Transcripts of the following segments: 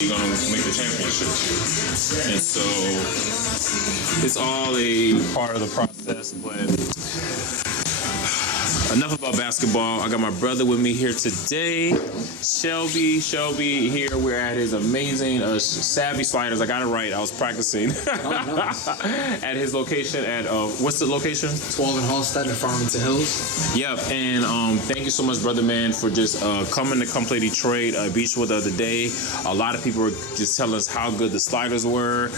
you're gonna make the championship. And so it's all a part of the process, but enough about basketball. I got my brother with me here today, Shelby here. We're at his amazing Savvy Sliders. I got it right. I was practicing at his location at what's the location? 12 in Halstead in Farmington Hills. Yep. And thank you so much, brother man, for just coming to come play Detroit Beach with the other day. A lot of people were just telling us how good the sliders were.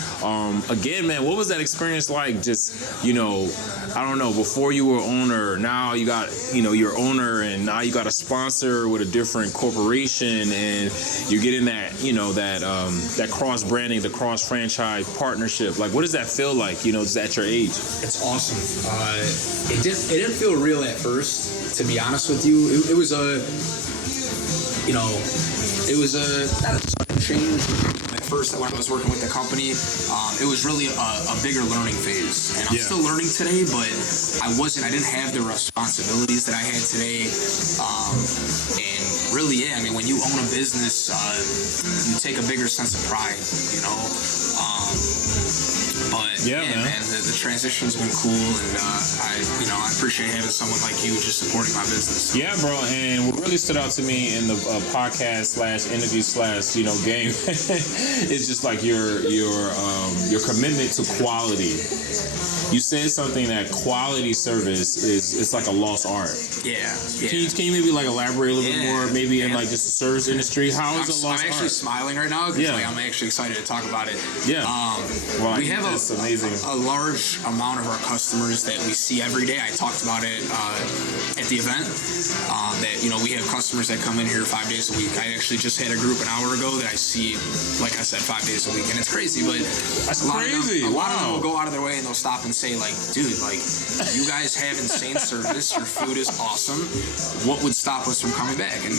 Again, man, what was that experience like? Just, you know, I don't know, before you were owner, now you got, you know, your owner, and now you got a sponsor with a different corporation, and you're getting that, you know, that cross branding, the cross franchise partnership. Like, what does that feel like, you know, just at your age? It's awesome. It didn't feel real at first, to be honest with you. It was a, you know, not a sudden change. At first, when I was working with the company, it was really a bigger learning phase, and I'm still learning today. But I didn't have the responsibilities that I had today, and really, I mean, when you own a business, you take a bigger sense of pride, you know. But man, the transition's been cool, and I appreciate having someone like you just supporting my business. Yeah, bro. And what really stood out to me in the podcast / interview / game is just like your commitment to quality. You said something that quality service is like a lost art. Yeah. Can you maybe like elaborate a little bit more, maybe in like just the service industry? How is it lost art? I'm actually smiling right now because I'm actually excited to talk about it. Yeah. We have a large amount of our customers that we see every day. I talked about it at the event. That, you know, we have customers that come in here 5 days a week. I actually just had a group an hour ago that I see, like I said, 5 days a week, and it's crazy. But that's crazy. A lot of them will go out of their way and they'll stop and say, like, dude, like, you guys have insane service. Your food is awesome. What would stop us from coming back? And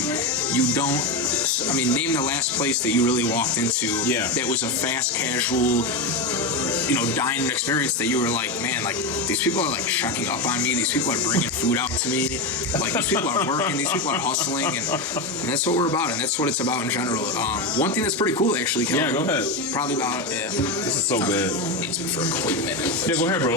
you don't. I mean, name the last place that you really walked into that was a fast casual, you know, dining experience that you were like, man, like, these people are like checking up on me. These people are bringing food out to me. Like, these people are working. These people are hustling, and that's what we're about, and that's what it's about in general. One thing that's pretty cool, actually, Kelvin. Yeah, go ahead. Probably about this is so good. Needs me for a quick minute. Yeah, go ahead, bro.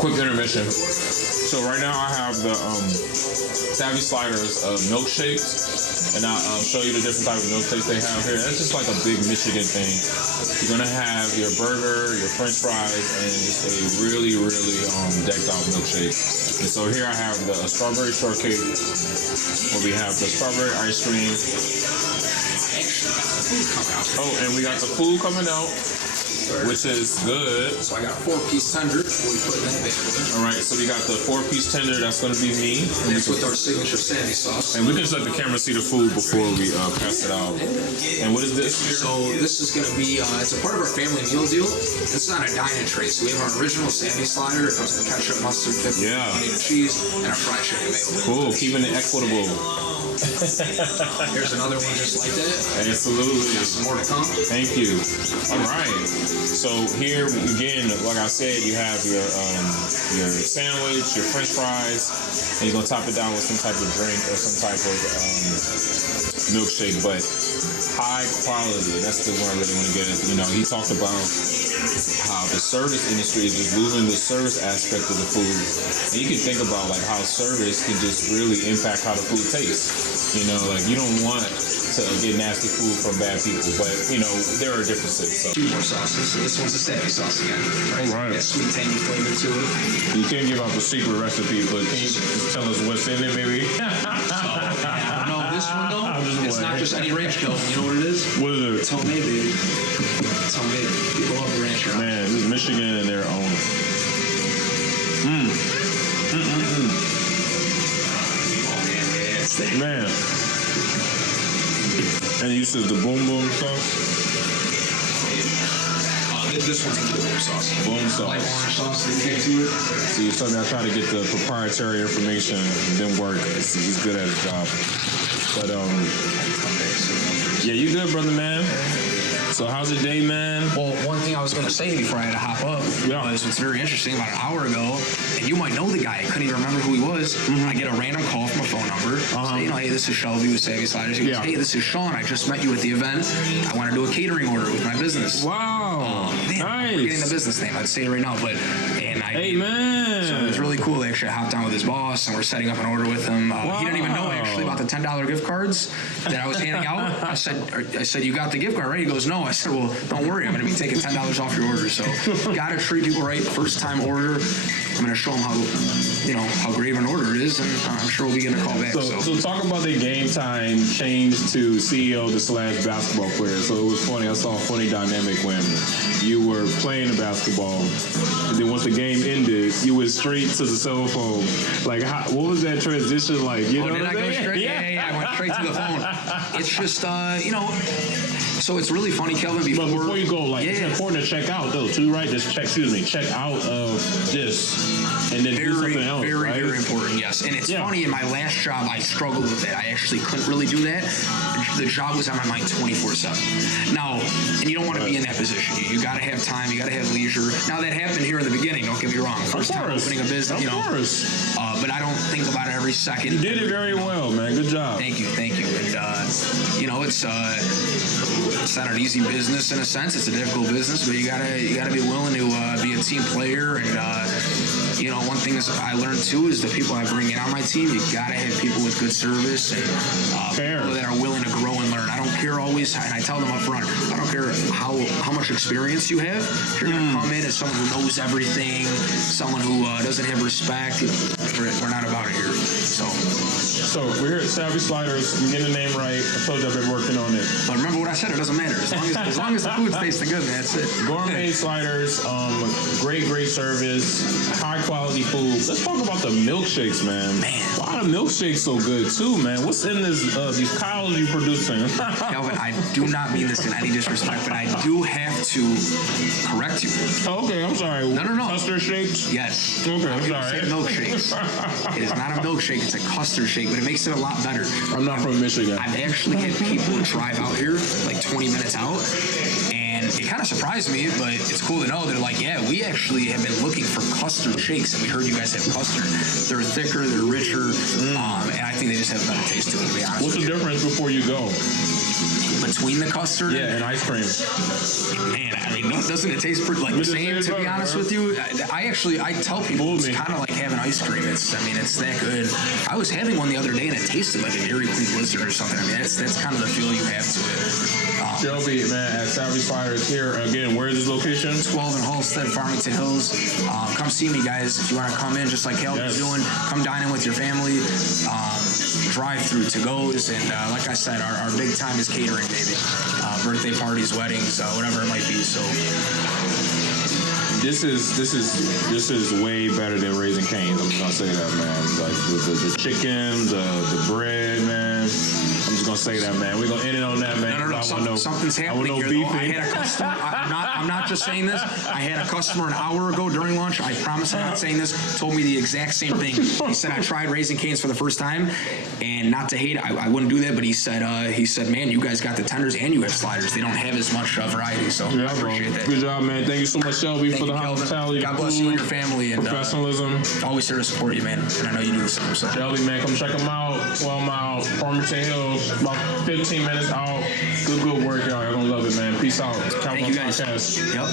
Quick intermission. So right now I have the Savvy Sliders milkshakes, and I'll show you the different type of milkshakes they have here. That's just like a big Michigan thing. You're gonna have your burger, your French fries, and just a really, really decked out milkshake. And so here I have the strawberry shortcake, where we have the strawberry ice cream. Oh, and we got the food coming out, which is good. So I got a 4-piece tender. We put in that bag. All right, so we got the 4-piece tender. That's going to be me. And that's with our signature Sandy sauce. And we can just let the camera see the food before we pass it out. And what is this? So this is going to be, it's a part of our family meal deal. This is on a dine-in tray. So we have our original Sandy slider. It comes with ketchup, mustard, pickle, onion, cheese, and our fried chicken available. Cool, keeping it equitable. Here's another one just like that. Absolutely. Some more to come. Thank you. All right. So here again, like I said, you have your sandwich, your French fries, and you're gonna top it down with some type of drink or some type of milkshake, but high quality. That's the one I really want to get at. You know, he talked about how the service industry is just losing the service aspect of the food. And you can think about like how service can just really impact how the food tastes. You know, like you don't want to get nasty food from bad people, but you know, there are differences. So. 2 more sauces. So this one's a Savvy sauce again. Right. That sweet tangy flavor to it. You can't give out the secret recipe, but can you just tell us what's in it, maybe? I don't know this one though. It's not just any ranch dough. You know what it is? What is it? It's homemade, baby. It's homemade. People love the ranch. Man, this is Michigan and their own. Man. And you said the boom boom sauce? This one's the boom sauce. Boom sauce. Like orange sauce that you get to it. See, you told me I try to get the proprietary information. It didn't work. He's good at his job. But, yeah, you good, brother, man? So how's the day, man? Well, one thing I was going to say before I had to hop up was what's very interesting. About an hour ago, and you might know the guy. I couldn't even remember who he was. I get a random call from a phone number. Say, hey, this is Shelby with Savvy Sliders. He goes, hey, this is Sean. I just met you at the event. I want to do a catering order with my business. Wow. Man, I'm forgetting the business name. I'd say it right now, but hey, man. So it was really cool. Actually, I hopped on with his boss, and we're setting up an order with him. He didn't even know actually about the $10 gift cards that I was handing out. I said, you got the gift card, right? He goes, no. I said, well, don't worry. I'm going to be taking $10 off your order. So got to treat people right. First time order. I'm going to show them how great of an order it is, and I'm sure we'll be getting a call back. So talk about the game time change to CEO to / basketball player. So it was funny. I saw a funny dynamic when you were playing the basketball, and then once the game ended, you went straight to the cell phone. Like, what was that transition like? You know did what I go saying? straight? Yeah, I went straight to the phone. It's just, so it's really funny, Kelvin. But before you go, it's important to check out, though, too, right? Just check out of this, and then do something else, right? Very important, yes. And it's funny, in my last job, I struggled with that. I actually couldn't really do that. The job was on my mind 24/7. Now, and you don't want to be in that position. You got to have time. You got to have leisure. Now, that happened here in the beginning. Don't get me wrong. First time opening a business, Of course. But I don't think about it every second. You did it very well, man. Good job. Thank you. And it's not an easy business in a sense. It's a difficult business, but you gotta be willing to be a team player. And one thing is I learned too is the people I bring in on my team. You gotta have people with good service and people that are willing to grow and learn. I don't care always, and I tell them up front, I don't care how much experience you have. If you're gonna come in as someone who knows everything, someone who doesn't have respect, we're not about it here. So we're here at Savvy Sliders. We get the name right. I told you I've been working on it. But remember what I said. It doesn't matter as long as the food's tasting good. Man, that's it. Gourmet sliders. Great service. High quality food. Let's talk about the milkshakes, man. Why are the milkshakes so good too, man? What's in these cows you producing? Kelvin, I do not mean this in any disrespect, but I do have to correct you. Oh, okay, I'm sorry. No. Custard shakes? Yes. Okay, I'm sorry. Say milkshakes. It is not a milkshake. It's a custard shake, but it makes it a lot better. I'm not from Michigan. I've actually had people drive out here like 20 minutes out, and it kind of surprised me, but it's cool to know. They're like, yeah, we actually have been looking for custard shakes, and we heard you guys have custard. They're thicker, they're richer, and I think they just have a better taste to them, to be honest. What's the difference before you go? Between the custard and ice cream. Man, I mean, doesn't it taste pretty the same, to be honest with you? I tell people it's kind of like having ice cream. It's that good. I was having one the other day and it tasted like a Dairy Queen Blizzard or something. I mean, that's kind of the feel you have to it. Shelby, man, at Savvy Sliders here. Again, where is this location? 12 in Halstead, Farmington Hills. Come see me, guys. If you want to come in, just like Kelvin's doing, come dine in with your family. Drive-through to-goes, and like I said, our big time is catering, baby. Birthday parties, weddings, whatever it might be. So this is way better than Raising Cane's. I'm just gonna say that, man. Like the chicken, the bread, man. I'm just gonna say that, man. We're gonna end it on that, man. No. Something's happening here, though. I had a customer. I'm not just saying this. I had a customer an hour ago during lunch. I promise I'm not saying this. Told me the exact same thing. He said I tried Raising Cane's for the first time, and not to hate, I wouldn't do that. But he said, man, you guys got the tenders and you have sliders. They don't have as much variety, so I appreciate that. Good job, man. Thank you so much, Shelby, for the hospitality. God bless you and your family, and professionalism. Always here to support you, man. And I know you do the same. So. Shelby, man, come check them out. 12 Mile, Farmington Hills, about 15 minutes out. Good work, y'all. You're gonna love it, man. Peace out. Thank you, guys. Yep.